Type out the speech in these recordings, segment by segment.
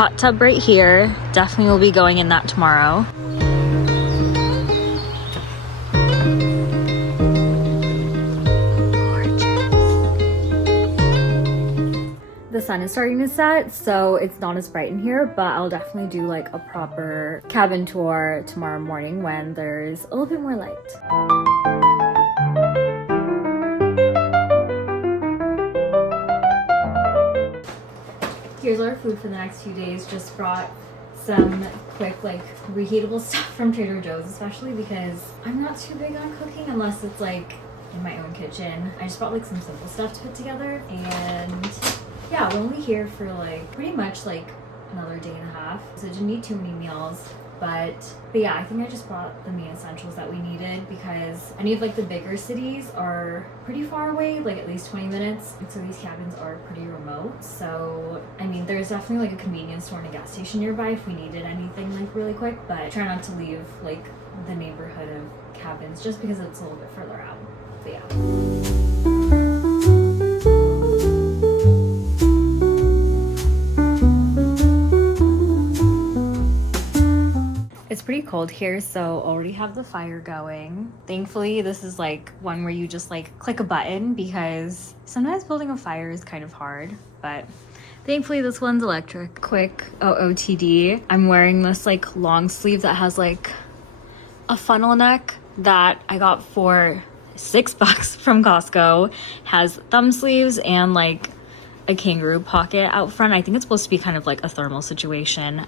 hot tub right here. Definitely will be going in that tomorrow. The sun is starting to set, so it's not as bright in here, but I'll definitely do like a proper cabin tour tomorrow morning when there's a little bit more light. Here's our food for the next few days. Just brought some quick like reheatable stuff from Trader Joe's, especially because I'm not too big on cooking unless it's like in my own kitchen. I just brought like some simple stuff to put together, and yeah, we're only here for like pretty much like another day and a half, so I didn't eat too many meals. But yeah, I think I just brought the main essentials that we needed because any of like the bigger cities are pretty far away, like at least 20 minutes. And so these cabins are pretty remote. So, I mean, there's definitely like a convenience store and a gas station nearby if we needed anything like really quick, but try not to leave like the neighborhood of cabins just because it's a little bit further out. But yeah. It's pretty cold here, so already have the fire going. Thankfully, this is like one where you just like click a button because sometimes building a fire is kind of hard, but thankfully this one's electric. Quick OOTD. I'm wearing this like long sleeve that has like a funnel neck that I got for $6 from Costco. Has thumb sleeves and like a kangaroo pocket out front. I think it's supposed to be kind of like a thermal situation,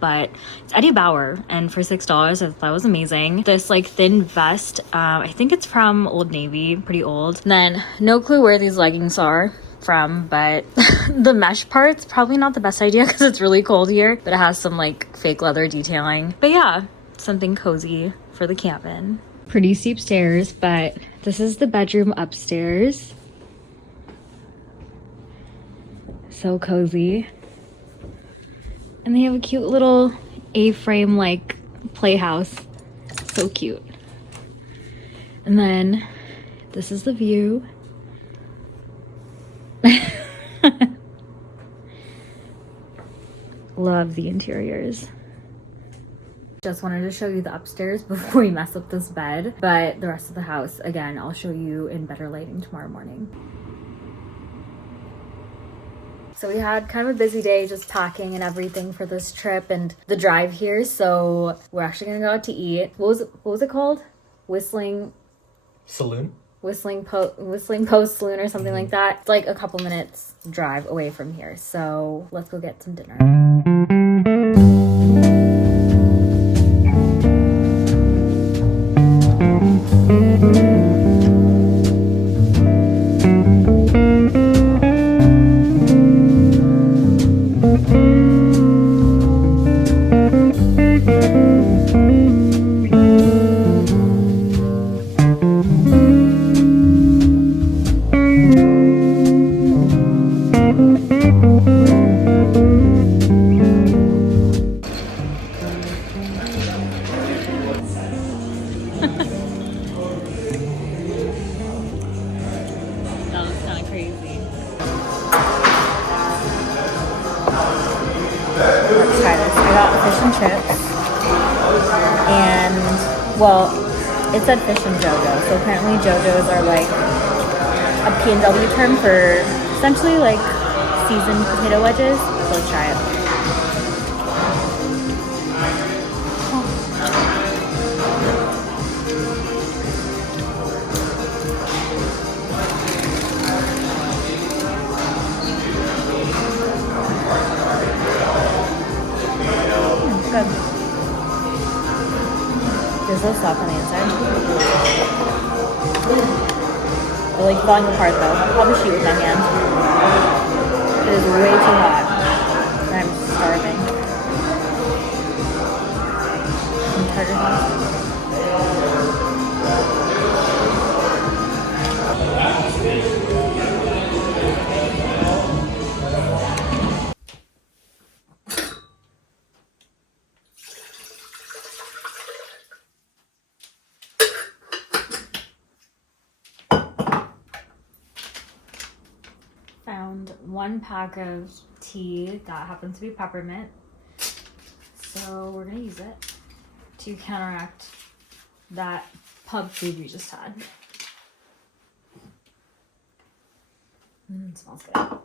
but it's Eddie Bauer, and for $6 I thought that was amazing. This like thin vest, I think it's from Old Navy, pretty old. And then no clue where these leggings are from, but the mesh part's probably not the best idea because it's really cold here, but it has some like fake leather detailing. But yeah, something cozy for the cabin. Pretty steep stairs, but this is the bedroom upstairs. So cozy. And they have a cute little A-frame like playhouse. So cute. And then this is the view. Love the interiors. Just wanted to show you the upstairs before we mess up this bed, but the rest of the house, again, I'll show you in better lighting tomorrow morning. So we had kind of a busy day just packing and everything for this trip and the drive here. So we're actually gonna go out to eat. What was it called? Whistling Saloon? Whistling Post Saloon or something like that. It's like a couple minutes drive away from here. So let's go get some dinner. Well, it said fish and JoJo, so apparently JoJo's are like a P&W term for essentially like seasoned potato wedges. So let's try it. Good. They're so soft on the inside. They're like falling apart though. I'll probably shoot with my hand. It is way too hot. And I'm starving. Some tartar sauce. Found one pack of tea that happens to be peppermint. So we're gonna use it to counteract that pub food we just had. It smells good.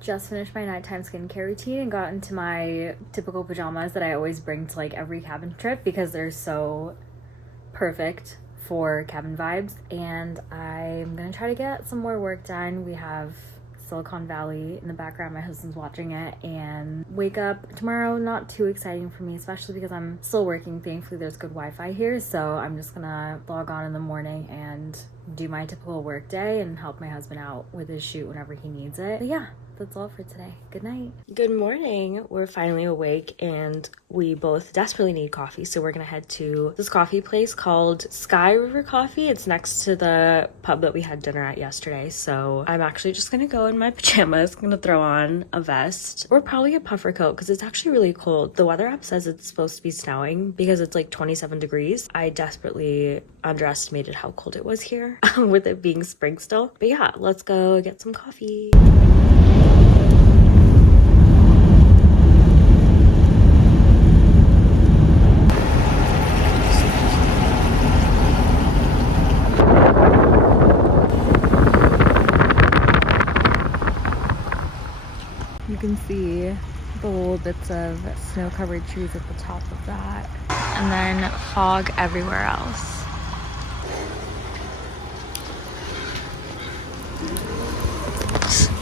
Just finished my nighttime skincare routine and got into my typical pajamas that I always bring to like every cabin trip because they're so perfect for cabin vibes. And I'm gonna try to get some more work done. We have Silicon Valley in the background, my husband's watching it, and wake up tomorrow. Not too exciting for me, especially because I'm still working. Thankfully there's good Wi-Fi here, so I'm just gonna log on in the morning and do my typical work day and help my husband out with his shoot whenever he needs it. But yeah, that's all for today. Good night. Good morning. We're finally awake and we both desperately need coffee. So we're gonna head to this coffee place called Sky River Coffee. It's next to the pub that we had dinner at yesterday. So I'm actually just gonna go in my pajamas. I'm gonna throw on a vest or probably a puffer coat because it's actually really cold. The weather app says it's supposed to be snowing because it's like 27 degrees. I desperately underestimated how cold it was here with it being spring still. But yeah, let's go get some coffee. You can see the little bits of snow-covered trees at the top of that. And then fog everywhere else.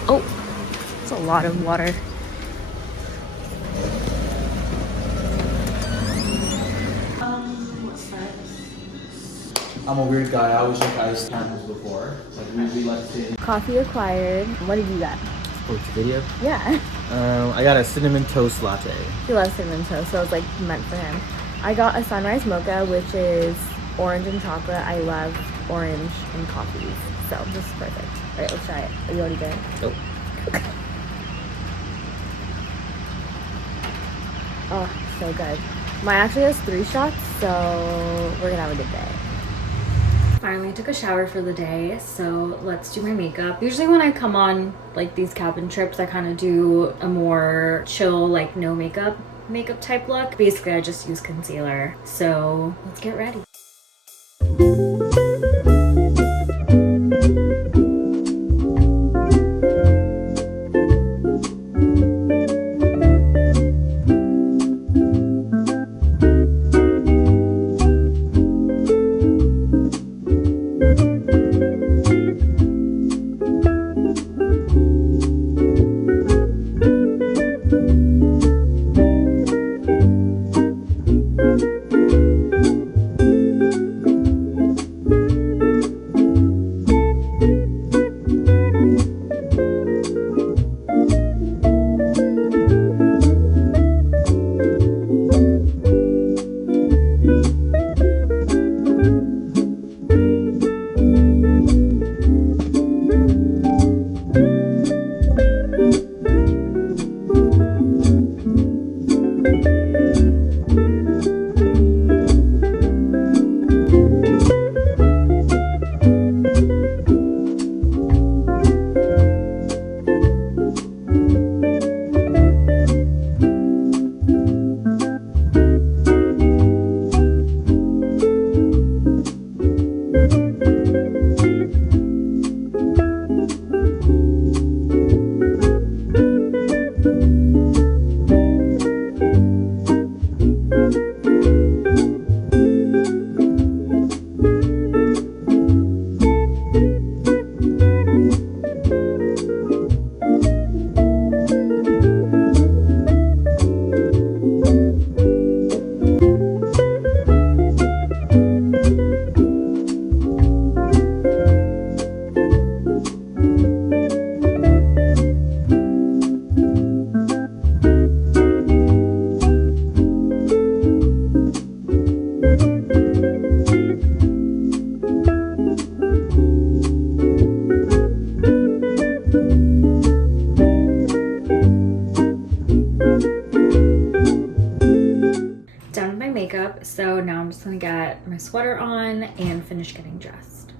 Oh, it's a lot of water. What's that? I'm a weird guy. I always check ice candles before. Like we like to. Coffee acquired. What did you get? Post video. Yeah. I got a cinnamon toast latte. He loves cinnamon toast, so it was like meant for him. I got a sunrise mocha, which is orange and chocolate. I love orange and coffees, so this is perfect. All right, let's try it. Are you already done? Nope. Oh, so good. Mine actually has 3 shots, so we're gonna have a good day. Finally took a shower for the day, so let's do my makeup. Usually when I come on like these cabin trips, I kind of do a more chill, like no makeup type look. Basically, I just use concealer. So let's get ready. finish getting dressed.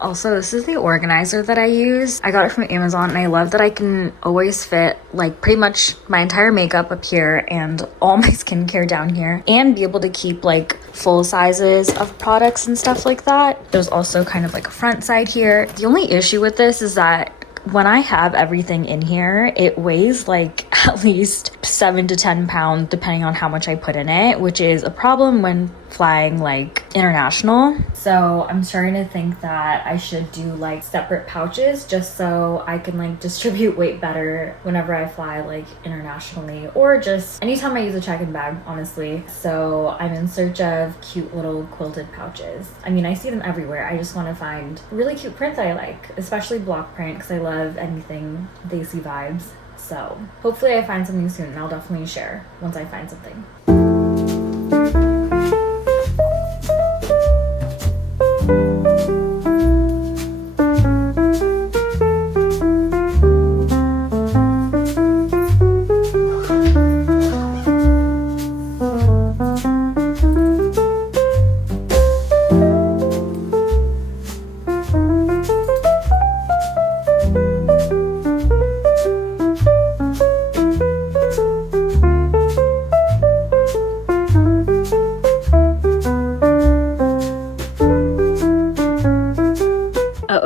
Also, this is the organizer that I use. I got it from Amazon and I love that I can always fit like pretty much my entire makeup up here and all my skincare down here, and be able to keep like full sizes of products and stuff like that. There's also kind of like a front side here. The only issue with this is that when I have everything in here, it weighs like at least 7 to 10 pounds depending on how much I put in it, which is a problem when flying like international. So I'm starting to think that I should do like separate pouches just so I can like distribute weight better whenever I fly like internationally, or just anytime I use a check-in bag, honestly. So I'm in search of cute little quilted pouches. I mean, I see them everywhere. I just want to find really cute print that I like, especially block print, because I love anything Daisy vibes. So hopefully I find something soon, and I'll definitely share once I find something.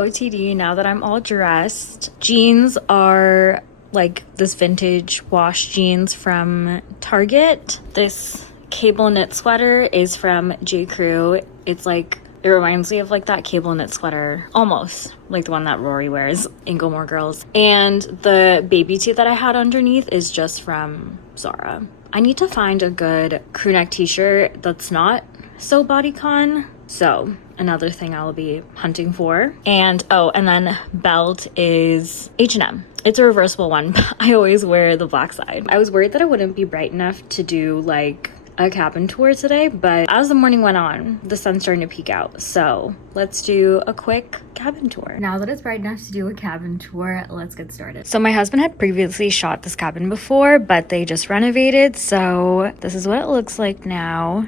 OOTD, now that I'm all dressed. Jeans are like this vintage wash jeans from Target. This cable knit sweater is from J.Crew. It's like, it reminds me of like that cable knit sweater, almost like the one that Rory wears in Gilmore Girls. And the baby tee that I had underneath is just from Zara. I need to find a good crew neck t-shirt that's not so bodycon. So another thing I'll be hunting for. And oh, and then belt is H&M. It's a reversible one, but I always wear the black side. I was worried that it wouldn't be bright enough to do like a cabin tour today, but as the morning went on, the sun's starting to peek out. So let's do a quick cabin tour. Now that it's bright enough to do a cabin tour, let's get started. So my husband had previously shot this cabin before, but they just renovated. So this is what it looks like now.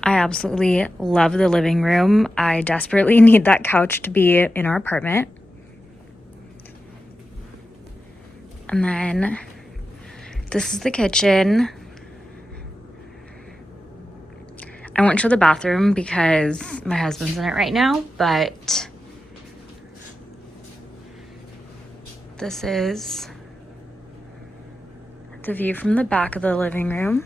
I absolutely love the living room. I desperately need that couch to be in our apartment. And then this is the kitchen. I won't show the bathroom because my husband's in it right now, but this is the view from the back of the living room.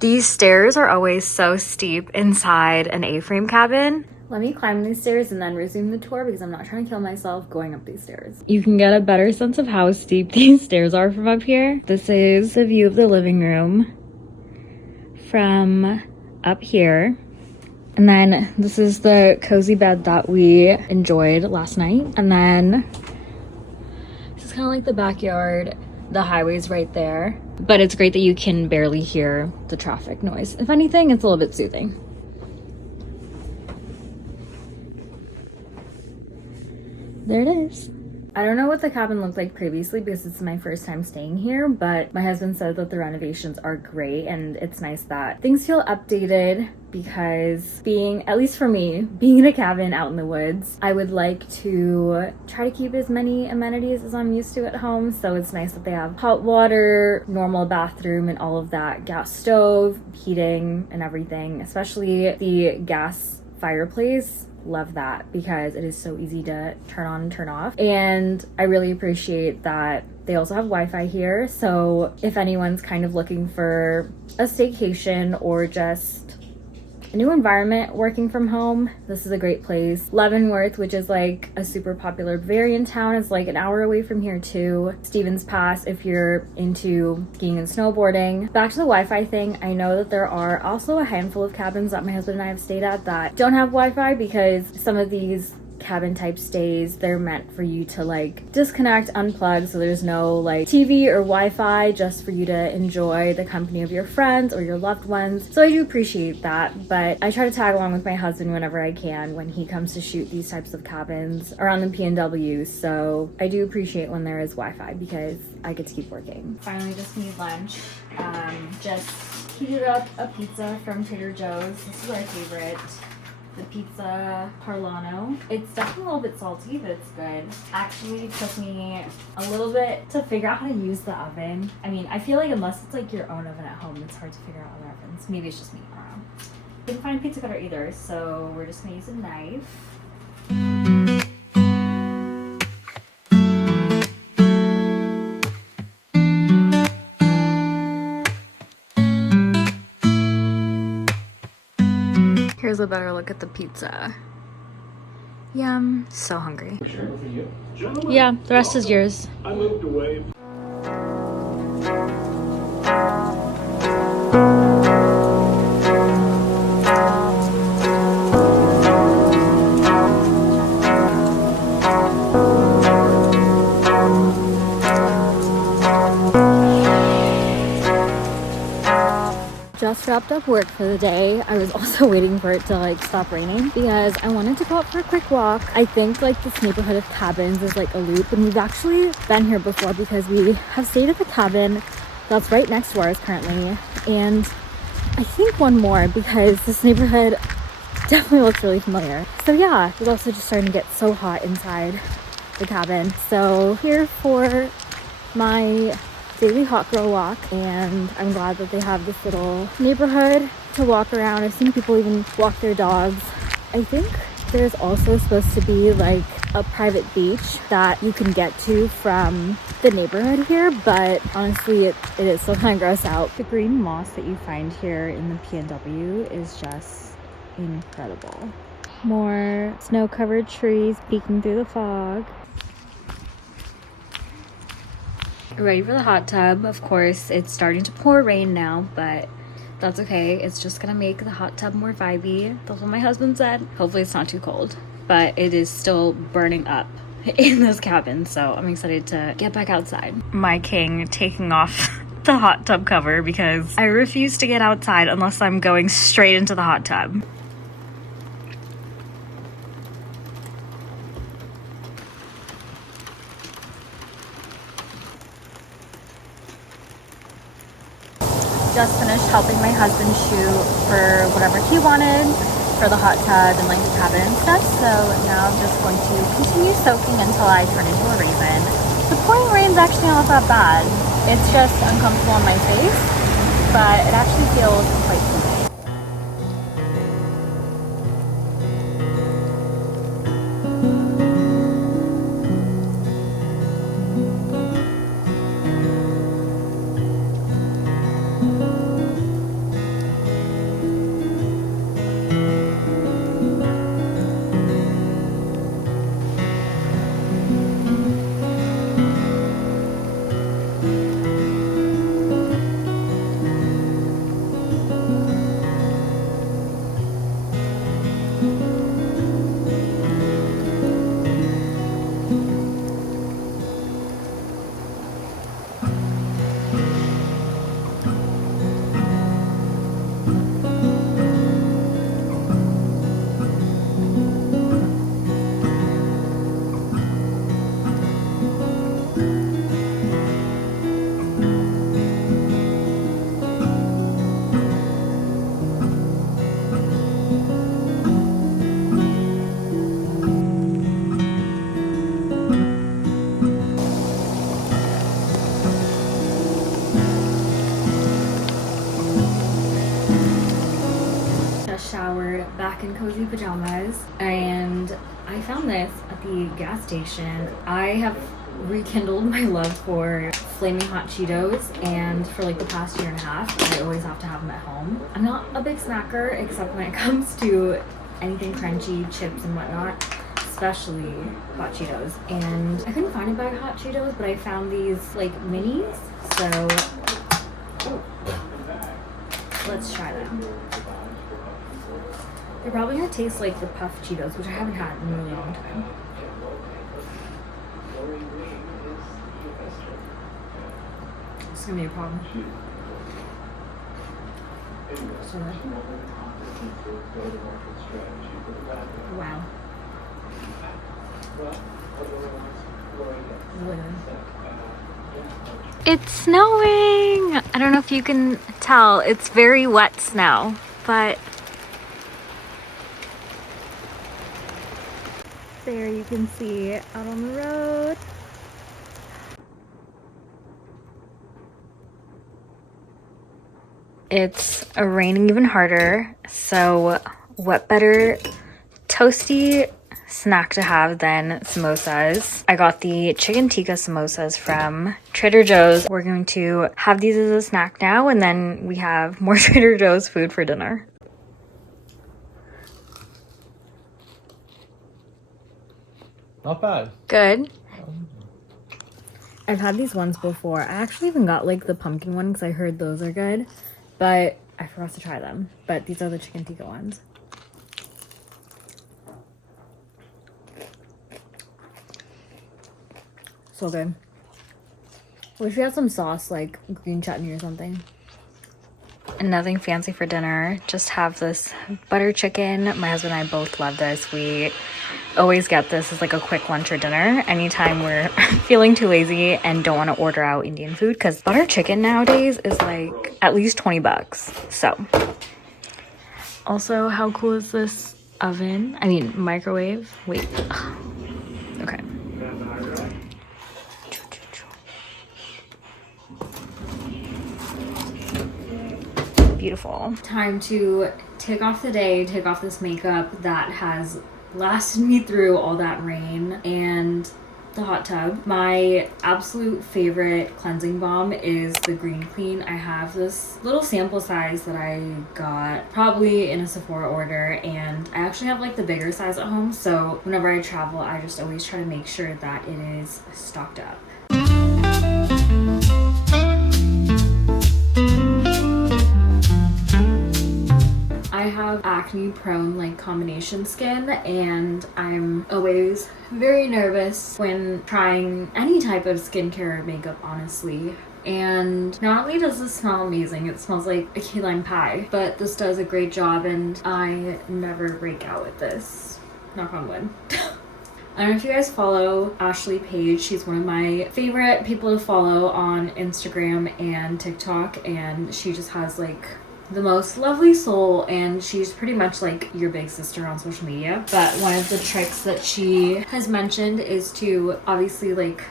These stairs are always so steep inside an A-frame cabin. Let me climb these stairs and then resume the tour because I'm not trying to kill myself going up these stairs. You can get a better sense of how steep these stairs are from up here. This is the view of the living room from up here. And then this is the cozy bed that we enjoyed last night. And then this is kind of like the backyard. The highway's right there, but it's great that you can barely hear the traffic noise. If anything, it's a little bit soothing. There it is. I don't know what the cabin looked like previously because it's my first time staying here, but my husband said that the renovations are great and it's nice that things feel updated, because being, at least for me, being in a cabin out in the woods, I would like to try to keep as many amenities as I'm used to at home. So it's nice that they have hot water, normal bathroom, and all of that, gas stove, heating, and everything, especially the gas fireplace. Love that because it is so easy to turn on and turn off. And I really appreciate that they also have Wi-Fi here. So if anyone's kind of looking for a staycation or just a new environment working from home, this is a great place. Leavenworth, which is like a super popular Bavarian town, is like an hour away from here too. Stevens Pass if you're into skiing and snowboarding. Back to the Wi-Fi thing, I know that there are also a handful of cabins that my husband and I have stayed at that don't have Wi-Fi because some of these cabin type stays. They're meant for you to like disconnect, unplug, so there's no like TV or Wi-Fi, just for you to enjoy the company of your friends or your loved ones. So I do appreciate that, but I try to tag along with my husband whenever I can when he comes to shoot these types of cabins around the PNW. So I do appreciate when there is Wi-Fi because I get to keep working. Finally just need lunch. Just heated up a pizza from Trader Joe's. This is our favorite. The pizza Parlano. It's definitely a little bit salty, but it's good. Actually, it took me a little bit to figure out how to use the oven. I mean, I feel like unless it's like your own oven at home, it's hard to figure out other ovens. Maybe it's just me. I don't know. Didn't find a pizza cutter either, so we're just gonna use a knife. Here's a better look at the pizza. Yum. So hungry. Yeah, the rest is yours. I moved away. Just wrapped up work for the day. I was also waiting for it to like stop raining because I wanted to go out for a quick walk. I think like this neighborhood of cabins is like a loop, and we've actually been here before because we have stayed at the cabin that's right next to ours currently, and I think one more because this neighborhood definitely looks really familiar. So yeah, it's also just starting to get so hot inside the cabin. So here for my daily hot girl walk, and I'm glad that they have this little neighborhood to walk around. I've seen people even walk their dogs. I think there's also supposed to be like a private beach that you can get to from the neighborhood here, but honestly it is still kind of gross out. The green moss that you find here in the PNW is just incredible. More snow-covered trees peeking through the fog. Ready for the hot tub. Of course, it's starting to pour rain now, but that's okay. It's just gonna make the hot tub more vibey. That's what my husband said. Hopefully it's not too cold, but it is still burning up in this cabin, so I'm excited to get back outside. My king taking off the hot tub cover because I refuse to get outside unless I'm going straight into the hot tub. Just finished helping my husband shoot for whatever he wanted for the hot tub and like the cabin and stuff. So now I'm just going to continue soaking until I turn into a raisin. The pouring rain's actually not that bad. It's just uncomfortable on my face, but it actually feels quite soothing. Showered, back in cozy pajamas, and I found this at the gas station. I have rekindled my love for flaming hot Cheetos, and for like the past year and a half I always have to have them at home. I'm not a big snacker except when it comes to anything crunchy, chips and whatnot, especially hot Cheetos, and I couldn't find a bag of hot Cheetos, but I found these like minis, so let's try them. They're probably gonna taste like the puff Cheetos, which I haven't had in a really long time. It's gonna be a problem. So good. Wow. Really good. It's snowing! I don't know if you can tell, it's very wet snow, but there you can see out on the road. It's raining even harder, so what better toasty snack to have than samosas. I got the chicken tikka samosas from Trader Joe's. We're going to have these as a snack now, and then we have more Trader Joe's food for dinner. Not bad. Good. I've had these ones before. I actually even got like the pumpkin one because I heard those are good, but I forgot to try them. But these are the chicken tikka ones. So good. Wish we had some sauce, like green chutney or something. And nothing fancy for dinner. Just have this butter chicken. My husband and I both love this. We always get this as like a quick lunch or dinner anytime we're feeling too lazy and don't want to order out Indian food, because butter chicken nowadays is like at least 20 bucks. So also, how cool is this oven? I mean microwave. Wait. Okay. Beautiful. Time to take off the day, take off this makeup that has lasted me through all that rain and the hot tub. My absolute favorite cleansing balm is the Green Clean. I have this little sample size that I got probably in a Sephora order, and I actually have like the bigger size at home, so whenever I travel I just always try to make sure that it is stocked up. I have acne prone like combination skin, and I'm always very nervous when trying any type of skincare or makeup, honestly. And not only does this smell amazing, it smells like a key lime pie, but this does a great job and I never break out with this. Knock on wood. I don't know if you guys follow Ashley Page. She's one of my favorite people to follow on Instagram and TikTok, and she just has like the most lovely soul, and she's pretty much like your big sister on social media. But one of the tricks that she has mentioned is to obviously like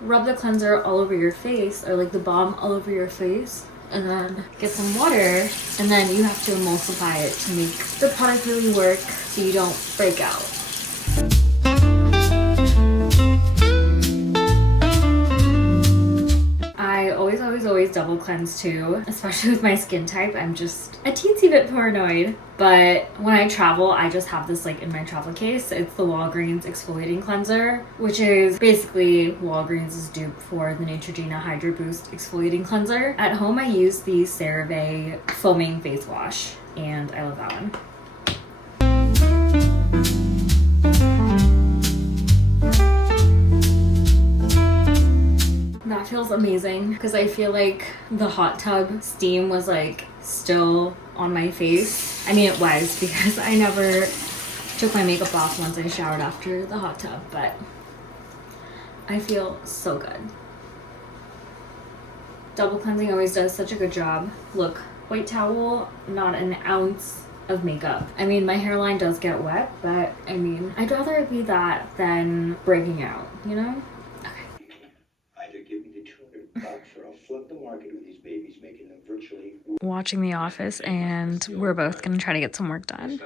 rub the cleanser all over your face, or like the balm all over your face, and then get some water, and then you have to emulsify it to make the product really work so you don't break out. I always double cleanse too, especially with my skin type. I'm just a teensy bit paranoid. But when I travel, I just have this like in my travel case. It's the Walgreens exfoliating cleanser, which is basically Walgreens' dupe for the Neutrogena Hydro Boost exfoliating cleanser. At home, I use the CeraVe foaming face wash, and I love that one. That feels amazing because I feel like the hot tub steam was like still on my face. I mean, it was because I never took my makeup off once I showered after the hot tub, but I feel so good. Double cleansing always does such a good job. Look, white towel, not an ounce of makeup. I mean, my hairline does get wet, but I mean, I'd rather it be that than breaking out, you know? Watching The Office, and we're both gonna try to get some work done.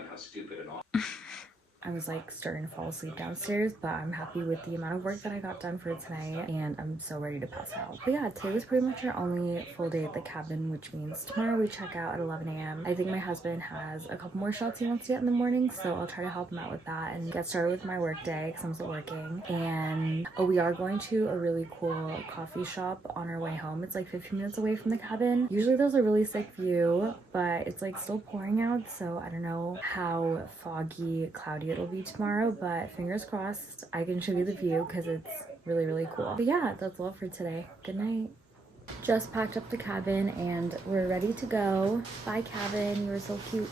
I was like starting to fall asleep downstairs, but I'm happy with the amount of work that I got done for tonight, and I'm so ready to pass out. But yeah, today was pretty much our only full day at the cabin, which means tomorrow we check out at 11 a.m. I think my husband has a couple more shots he wants to get in the morning, so I'll try to help him out with that and get started with my work day because I'm still working. And we are going to a really cool coffee shop on our way home. It's like 15 minutes away from the cabin. Usually there's a really sick view, but it's like still pouring out, so I don't know how foggy, cloudy it'll be tomorrow, but fingers crossed I can show you the view because it's really, really cool. But yeah, that's all for today. Good night. Just packed up the cabin and we're ready to go. Bye, cabin. You were so cute.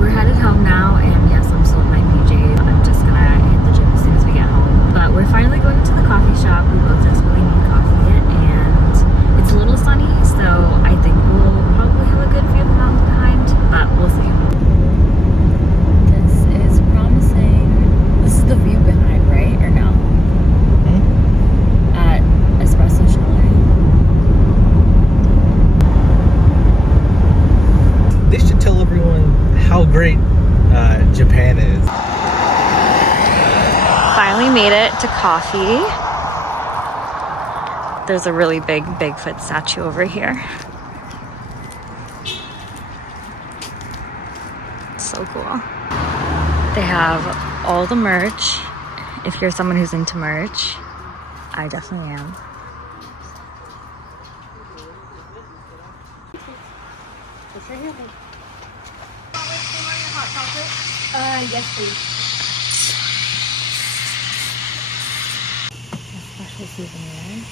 We're headed home now, and yes, I'm still in my PJ. I'm just gonna hit the gym as soon as we get home. But we're finally going to the coffee shop. We both desperately need coffee, and it's a little sunny, so I think we'll probably have a good view of the mountains behind, but we'll see. This is promising. This is the view behind, right? Or no? At Espresso Chalet. They should tell everyone how great Japan is. Finally made it to coffee. There's a really big Bigfoot statue over here. So cool. They have all the merch. If you're someone who's into merch, I definitely am. Yes, please. Special souvenir.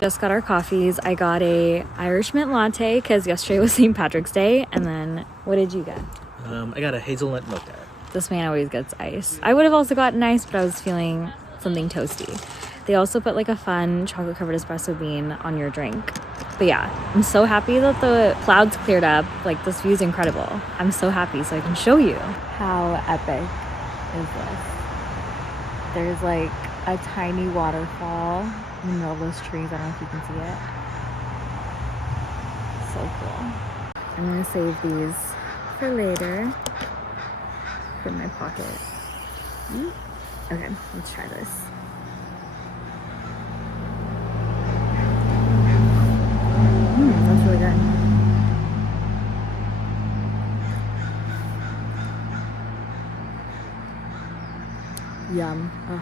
Just got our coffees. I got a Irish mint latte because yesterday was St. Patrick's Day. And then what did you get? I got a hazelnut mocha. This man always gets ice. I would have also gotten ice, but I was feeling something toasty. They also put like a fun chocolate covered espresso bean on your drink. But yeah, I'm so happy that the clouds cleared up. Like, this view is incredible. I'm so happy, so I can show you. How epic is this? There's like a tiny waterfall in the middle of those trees. I don't know if you can see it. So cool. I'm gonna save these for later. Put in my pocket. Okay, let's try this. That's really good. Yum. Oh.